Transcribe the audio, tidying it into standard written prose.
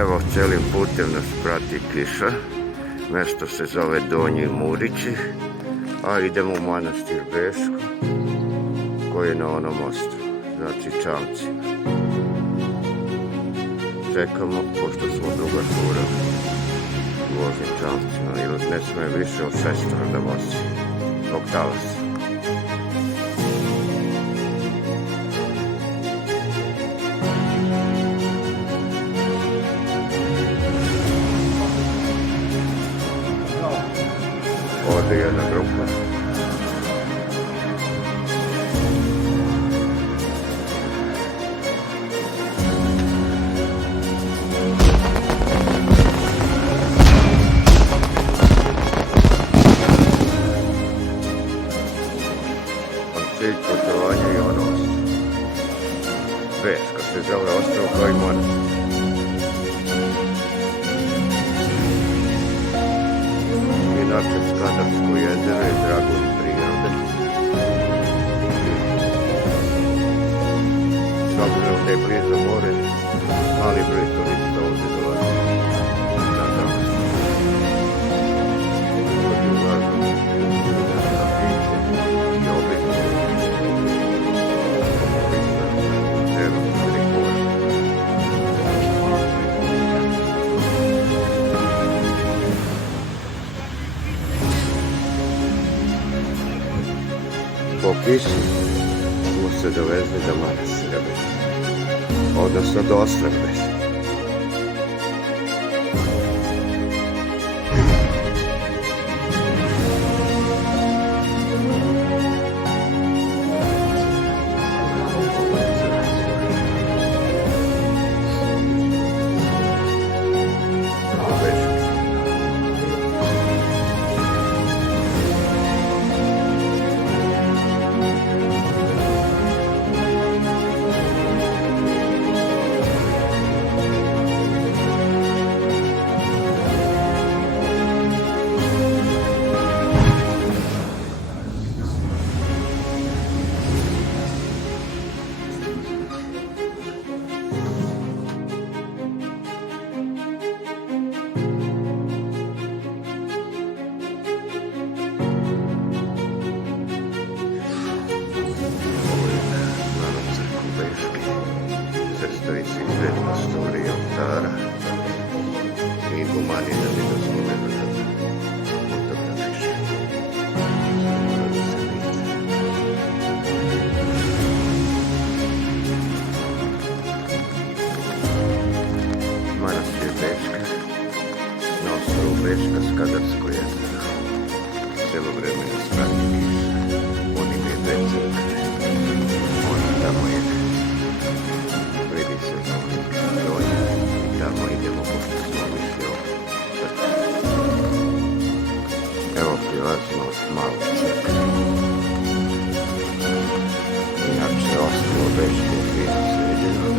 Evo, cijelim putem nas prati kiša. Mjesto se zove Donji Murići, a idemo u manastir Beško, koji je na onom mostu, znači Čamci. Čekamo, pošto smo druga tura, vozim Čamcima, ili ne smije više od 6 da vozi, zbog talasa. Ovdje je jedna grupa. Cilj putovanja je ono ostrvo. Beško se zove ostrvo kao i manastir. Inače, Skadarsko jezero je dragulj prirode. S obzirom da je blizu more, mali broj turista ovdje dolazi na danas. Ovdje ulažu na piće i obice. Trenutno likura. Po kiši smo se dovezli do manastira Beško, odnosno do Ostrog Beško. Stoji si pred prostorije oltara i humanina mi dozvoljeno da fotografiš. Mora da se vidi. Manastir Beška, na ostrovu Beška, Skadarsko jezero. Cijelo vreme nas prati kiša. Oni mi je predsjednik. Oni tamo je. Vidi se dolje i tamo idemo pošto smo mišli ovdje. Evo prilazimo malo čeka. Inače, ostalo Beško je fino sređeno.